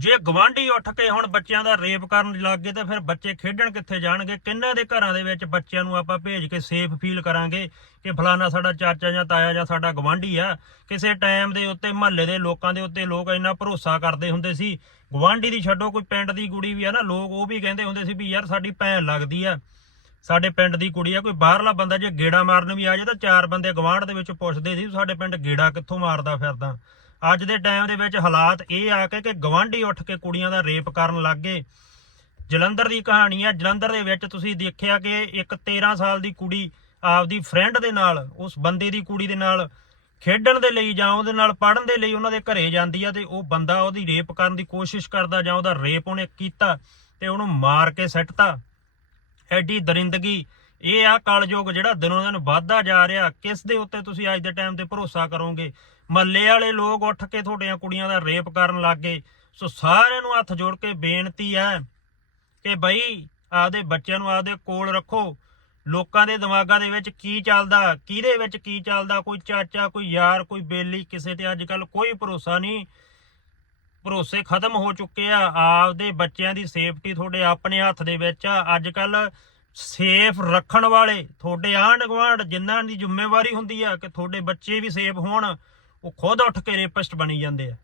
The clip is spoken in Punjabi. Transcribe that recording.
ਜੇ ਗਵਾਂਢੀ ਉੱਠ ਕੇ ਹੁਣ ਬੱਚਿਆਂ ਦਾ ਰੇਪ ਕਰਨ ਲੱਗ ਗਏ ਤਾਂ ਫਿਰ ਬੱਚੇ ਖੇਡਣ ਕਿੱਥੇ ਜਾਣਗੇ? ਕਿੰਨਾਂ ਦੇ ਘਰਾਂ ਦੇ ਵਿੱਚ ਬੱਚਿਆਂ ਨੂੰ ਆਪਾਂ ਭੇਜ ਕੇ ਸੇਫ ਫੀਲ ਕਰਾਂਗੇ ਕਿ ਫਲਾਣਾ ਸਾਡਾ ਚਾਚਾ ਜਾਂ ਤਾਇਆ ਜਾਂ ਸਾਡਾ ਗਵਾਂਢੀ ਆ? ਕਿਸੇ ਟਾਈਮ ਦੇ ਉੱਤੇ, ਮਹੱਲੇ ਦੇ ਲੋਕਾਂ ਦੇ ਉੱਤੇ ਲੋਕ ਇੰਨਾ ਭਰੋਸਾ ਕਰਦੇ ਹੁੰਦੇ ਸੀ। ਗਵਾਂਢੀ ਦੀ ਛੱਡੋ, ਕੋਈ ਪਿੰਡ ਦੀ ਕੁੜੀ ਵੀ ਆ ਨਾ, ਲੋਕ ਉਹ ਵੀ ਕਹਿੰਦੇ ਹੁੰਦੇ ਸੀ ਵੀ ਯਾਰ ਸਾਡੀ ਭੈਣ ਲੱਗਦੀ ਆ। ਸਾਡੇ ਪਿੰਡ ਦੀ ਕੁੜੀ ਆ, ਕੋਈ ਬਾਹਰਲਾ ਬੰਦਾ ਜੇ ਗੇੜਾ ਮਾਰਨ ਵੀ ਆ ਜਾਏ ਤਾਂ ਚਾਰ ਬੰਦੇ ਗਵਾਂਢ ਦੇ ਵਿੱਚ ਪੁੱਛਦੇ ਸੀ ਵੀ ਸਾਡੇ ਪਿੰਡ ਗੇੜਾ ਕਿੱਥੋਂ ਮਾਰਦਾ ਫਿਰਦਾ। ਅੱਜ ਦੇ ਟਾਈਮ ਦੇ ਵਿੱਚ ਹਾਲਾਤ ਇਹ ਆ ਕੇ ਕਿ ਗਵਾਂਢੀ ਉੱਠ ਕੇ ਕੁੜੀਆਂ ਦਾ ਰੇਪ ਕਰਨ ਲੱਗ ਗਏ। ਜਲੰਧਰ ਦੀ ਕਹਾਣੀ ਆ, ਜਲੰਧਰ ਦੇ ਵਿੱਚ ਤੁਸੀਂ ਦੇਖਿਆ ਕਿ ਇੱਕ 13 ਸਾਲ ਦੀ ਕੁੜੀ ਆਪਦੀ ਫਰੈਂਡ ਦੇ ਨਾਲ, ਉਸ ਬੰਦੇ ਦੀ ਕੁੜੀ ਦੇ ਨਾਲ ਖੇਡਣ ਦੇ ਲਈ ਜਾਂ ਉਹਦੇ ਨਾਲ ਪੜਨ ਦੇ ਲਈ ਉਹਨਾਂ ਦੇ ਘਰੇ ਜਾਂਦੀ ਆ ਤੇ ਉਹ ਬੰਦਾ ਉਹਦੀ ਰੇਪ ਕਰਨ ਦੀ ਕੋਸ਼ਿਸ਼ ਕਰਦਾ ਜਾਂ ਉਹਦਾ ਰੇਪ ਉਹਨੇ ਕੀਤਾ ਤੇ ਉਹਨੂੰ ਮਾਰ ਕੇ ਸੱਟਤਾ। ਐਡੀ ਦਰਿੰਦਗੀ ਇਹ ਆ ਕਲਯੁਗ ਜਿਹੜਾ ਦਿਨੋਂ ਦਿਨ ਵੱਧਦਾ ਜਾ ਰਿਹਾ। ਕਿਸ ਦੇ ਉੱਤੇ ਤੁਸੀਂ ਅੱਜ ਦੇ ਟਾਈਮ ਤੇ ਭਰੋਸਾ ਕਰੋਗੇ? ਮੱਲੇ ਵਾਲੇ ਲੋਕ ਉੱਠ ਕੇ ਤੁਹਾਡੀਆਂ ਕੁੜੀਆਂ ਦਾ ਰੇਪ ਕਰਨ ਲੱਗ ਗਏ। ਸੋ ਸਾਰਿਆਂ ਨੂੰ ਹੱਥ ਜੋੜ ਕੇ ਬੇਨਤੀ ਹੈ ਕਿ ਬਈ ਆਪਦੇ ਬੱਚਿਆਂ ਨੂੰ ਆਪਦੇ ਕੋਲ ਰੱਖੋ। ਲੋਕਾਂ ਦੇ ਦਿਮਾਗਾਂ ਦੇ ਵਿੱਚ ਕੀ ਚੱਲਦਾ, ਕਿਹਦੇ ਵਿੱਚ ਕੀ ਚੱਲਦਾ? ਕੋਈ ਚਾਚਾ, ਕੋਈ ਯਾਰ, ਕੋਈ ਬੇਲੀ, ਕਿਸੇ ਤੇ ਅੱਜ ਕੱਲ ਕੋਈ ਭਰੋਸਾ ਨਹੀਂ। ਭਰੋਸੇ ਖਤਮ ਹੋ ਚੁੱਕੇ ਆ। ਆਪਦੇ ਬੱਚਿਆਂ ਦੀ ਸੇਫਟੀ ਤੁਹਾਡੇ ਆਪਣੇ ਹੱਥ ਦੇ ਵਿੱਚ ਆ। ਅੱਜ ਕੱਲ ਸੇਫ ਰੱਖਣ ਵਾਲੇ, ਤੁਹਾਡੇ ਆਂਢ ਗੁਆਂਢ ਜਿਨ੍ਹਾਂ ਦੀ ਜ਼ਿੰਮੇਵਾਰੀ ਹੁੰਦੀ ਆ ਕਿ ਤੁਹਾਡੇ ਬੱਚੇ ਵੀ ਸੇਫ ਹੋਣ, ਉਹ ਖੁਦ ਉੱਠ ਕੇ ਰੇਪਿਸਟ ਬਣੀ ਜਾਂਦੇ ਆ।